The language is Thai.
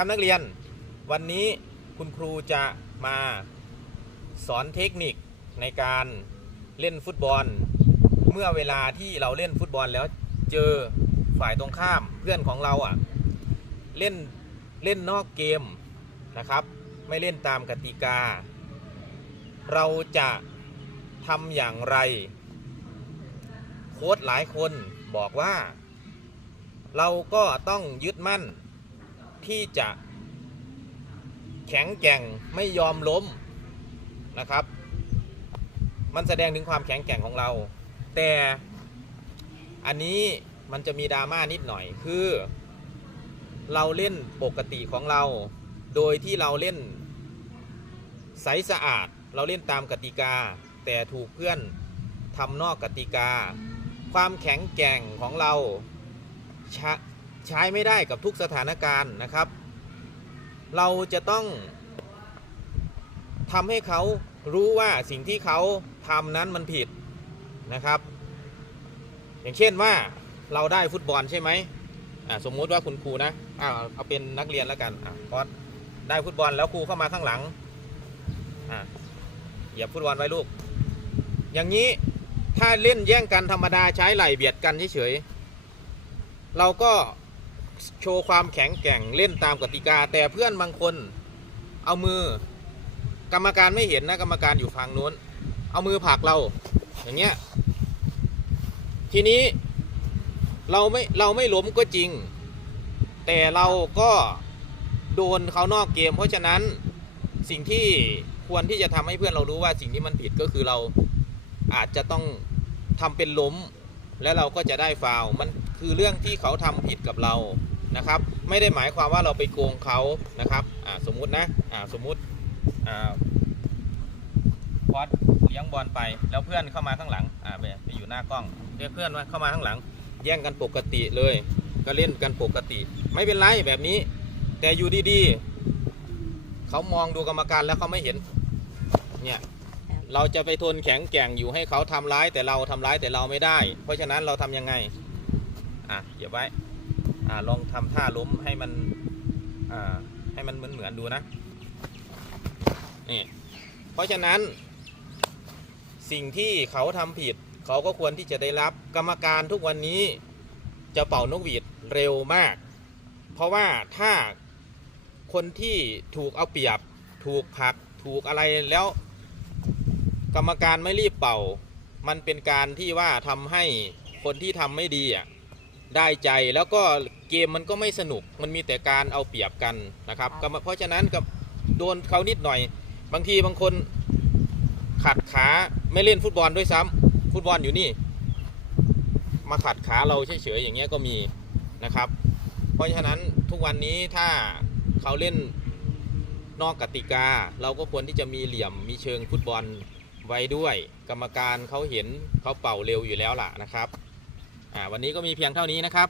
ครับนักเรียน วันนี้คุณครูจะมาสอนเทคนิคในการเล่นฟุตบอล เมื่อเวลาที่เราเล่นฟุตบอลแล้วเจอฝ่ายตรงข้ามเพื่อนของเราอะเล่นเล่นนอกเกมนะครับ ไม่เล่นตามกติกา เราจะทำอย่างไร โค้ชหลายคนบอกว่า เราก็ต้องยึดมั่น ที่จะแข็งแกร่งไม่ยอมล้มนะครับ มันแสดงถึงความแข็งแกร่งของเรา แต่อันนี้มันจะมีดราม่านิดหน่อยคือ เราเล่นปกติของเรา โดยที่เราเล่นใสสะอาดเราเล่นตามกติกา แต่ถูกเพื่อนทำนอกกติกา ความแข็งแกร่งของเราช้ ใช้ไม่ได้กับทุกสถานการณ์นะครับ เราจะต้องทำให้เขารู้ว่าสิ่งที่เขาทำนั้นมันผิดนะครับ อย่างเช่นว่าเราได้ฟุตบอลใช่ไหมสมมุติว่าคุณครูนะอ่าเอาเป็นนักเรียนแล้วกันอ่าพอได้ฟุตบอลแล้วครูเข้ามาข้างหลังอ่าเหยียบฟุตบอลไว้ลูก อย่างนี้ถ้าเล่นแย่งกันธรรมดาใช้ไหล่เบียดกันเฉยๆเราก็ โชว์ความแข็งแกร่งเล่นตามกติกา แต่เพื่อนบางคนเอามือกรรมการไม่เห็นนะกรรมการอยู่ฝั่งนู้น เอามือผลักเรา อย่างเงี้ยทีนี้เราไม่เราไม่ล้มก็จริง แต่เราก็โดนเขานอกเกม เพราะฉะนั้นสิ่งที่ควรที่จะทำให้เพื่อนเรารู้ว่าสิ่งที่มันผิดก็คือเราอาจจะต้องทำเป็นล้ม แล้วเราก็จะได้ฟาวมันคือเรื่องที่เขาทำผิดกับเรา นะครับ ไม่ได้หมายความว่าเราไปโกงเขานะครับสมมุตินะสมมุติอ่าพอดเลี้ยงบอลไปแล้วเพื่อนเข้ามาข้างหลังอ่าไปไปอยู่หน้ากล้องเรียกเพื่อนว่าเข้ามาข้างหลัง แย่งกันปกติเลย ก็เล่นกันปกติ ไม่เป็นไรแบบนี้ แต่อยู่ดีๆเขามองดูกรรมการแล้วเขาไม่เห็นเนี่ยเราจะไปทนแข็งแกร่งอยู่ให้เขาทำร้ายแต่เราทำร้ายแต่เราไม่ได้ เพราะฉะนั้นเราทำยังไงอะเดี๋ยวไว้ อลองทำท่าล้มให้มันให้มันเหมือนเหมือนๆดูนะนี่เพราะฉะนั้นสิ่งที่เขาทำผิดเขาก็ควรที่จะได้รับกรรมการทุกวันนี้จะเป่านกหวีดเร็วมาก เพราะว่าถ้าคนที่ถูกเอาเปรียบถูกผลักถูกอะไรแล้ว กรรมการไม่รีบเป่า มันเป็นการที่ว่าทำให้คนที่ทำไม่ดีอะ ได้ใจแล้วก็เกมมันก็ไม่สนุกมันมีแต่การเอาเปรียบกันนะครับก็เพราะฉะนั้นกับโดนเขานิดหน่อย บางทีบางคนขัดขาไม่เล่นฟุตบอลด้วยซ้ำฟุตบอลอยู่นี่ มาขัดขาเราเฉยๆอย่างเงี้ยก็มีนะครับ เพราะฉะนั้นทุกวันนี้ถ้าเขาเล่นนอกกติกา เราก็ควรที่จะมีเหลี่ยมมีเชิงฟุตบอลไว้ด้วย กรรมการเขาเห็นเขาเป่าเร็วอยู่แล้วล่ะนะครับ อ่าวันนี้ก็มีเพียงเท่านี้นะครับ